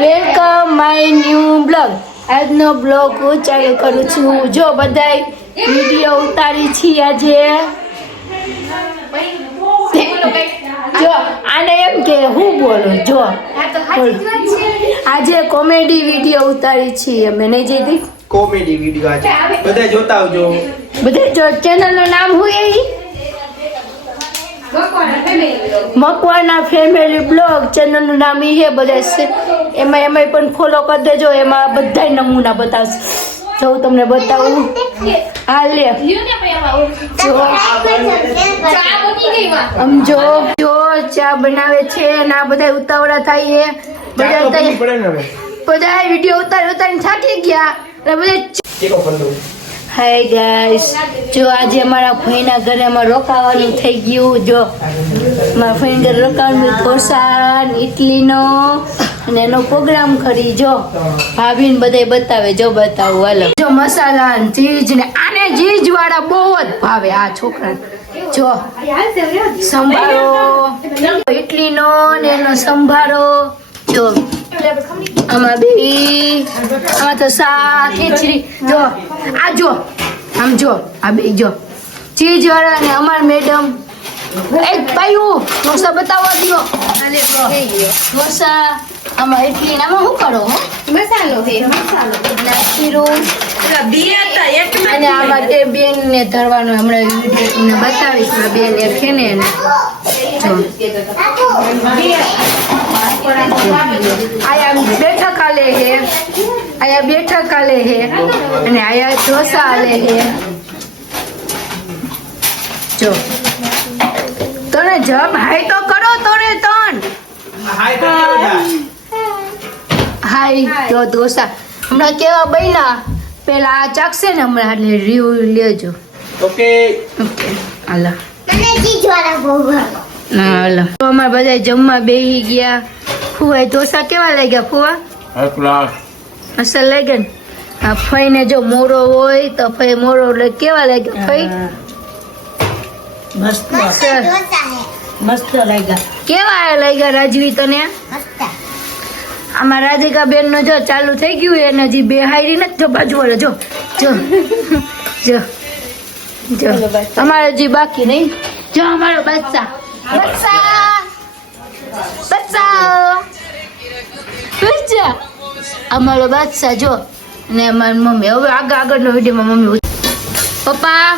Welcome my new blog. આજનો blog હું ચાલુ કરું છું. જો બધાય વિડીયો ઉતારી છીએ આજે. જો આને એમ કે હું બોલો. જો આજે કોમેડી વિડીયો ઉતારી છીએ અમે. નહીં જઈતી કોમેડી વિડીયો આજે બધા જોતા આવજો. બધા જો ચેનલનું નામ હું એ મકવાના ફેમિલી બ્લોગ ચેનલનું નામ એ છે. બધા એમાં પણ ફોલો કરી દેજો. એમાં બધા નમૂના બતાવશે. જો હું તમને બતાવું. હા લે જો જો ચા બનાવે છે ને આ બધા ઉતાવળા થાય છે. બધા વિડીયો ઉતારીને થાકી ગયા. હાય ગાઈસ, જો આજે અમારા ભાઈના ઘરે અમારે રોકાવાનું થઈ ગયું. જો મારા ભાઈ ઘરે રોકાવાનું ઢોસા ઇડલીનો અને એનો પ્રોગ્રામ કરી. જો ભાભીને બધા બતાવે. જો બતાવું હાલો. જો મસાલા ચીજ ને આને ચીજ વાળા બહુ જ ભાવે આ છોકરા. જો સંભારો ઇડલીનો ને એનો સંભારો. જો આમાં તો શાક ખીચડી. જો આ જો આમ જો આ બે જો ચીજ વાળા ને અમાર મેડમ એક પાયું ઢોસા બતાવવા દો. ઢોસા આમાં ઇડલી આમાં શું કરો મસાલો છે અને આમાં તે બેન ને ધરવાનું હમણાં તમને બતાવીશ. બેન એક છે ને જો આયા બેઠક આલે હે, આયા બેઠક આલે હે અને આયા ઢોસા આલે હે. જો તને જબ હાય તો કરો તોરે તન હાય તો ઢોસા હમણાં કેવા બન્યા પેલા આ ચાખશે ને હમણાં એટલે રિવ્યુ લેજો. ઓકે ઓકે હાલો હાલો. અમારે બધા જમવા બેસી ગયા. ફુવા ઢોસા કેવા લાગ્યા ફુવા? અસલ લાગ્યા ને. આ ફઈ ને જો મોરો હોય તો ફઈ મોરો એટલે કેવા લાગ્યા ફઈ? મસ્ત લાગ્યા. કેવા લાગ્યા રાજવી તને? આમાં રાધિકા બેન નો જો ચાલુ થઈ ગયું એને હજી બે હારી નથી. જો બાજુ વાળો જો જો જો જો અમારે હજી બાકી નહીં. જો અમારો બચ્ચા બચ્ચા અમારો બાદશાહ જો ને અમારી મમ્મી. હવે આગળનો વિડીયોમાં મમ્મી. પપ્પા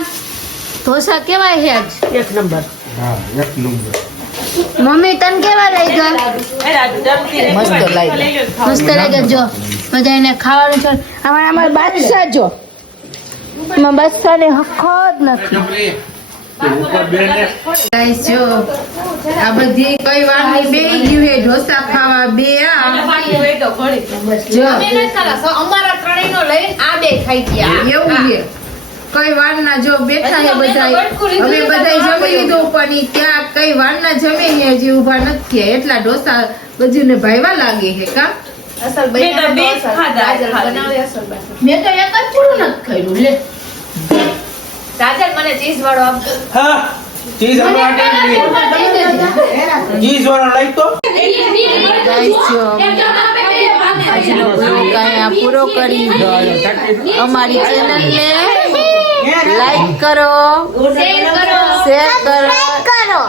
ઢોસા કેવા છે આજ? એક નંબર. મમ્મી તને કેવા લાગ્યા? મસ્ત લાગ્યા. જો બધા એને ખાવાનું છે. અમારા બાદશાહ જો એમાં બાદશાહ ને હક જ નથી. જો આ બધી કઈ વાર ની બે ગયું હે ઢોસા ખાવા. બે જો અમારા ત્રણેયનો લઈને આ બે ખાઈ ગયા. એવું છે કઈ વાર ના જો બેઠા હે બધા. હવે બધા જમી લીધું પણ ઈ ત્યાં કઈ વાર ના જમે હે હજી ઉભા નથી થયા. એટલા ઢોસા બધું ને ભાઈવા લાગે હે કા. અસલ બે ખાધા બનાવે અસલ બા. મેં તો એક જ પૂરું નથી ખાયું. લે રાજલ મને ચીઝ વાળો આપજો. હા ચીઝ વાળો લાઈક તો આજનો બ્લોગ અહીંયા પૂરો કરી. અમારી ચેનલને લાઈક કરો, શેર કરો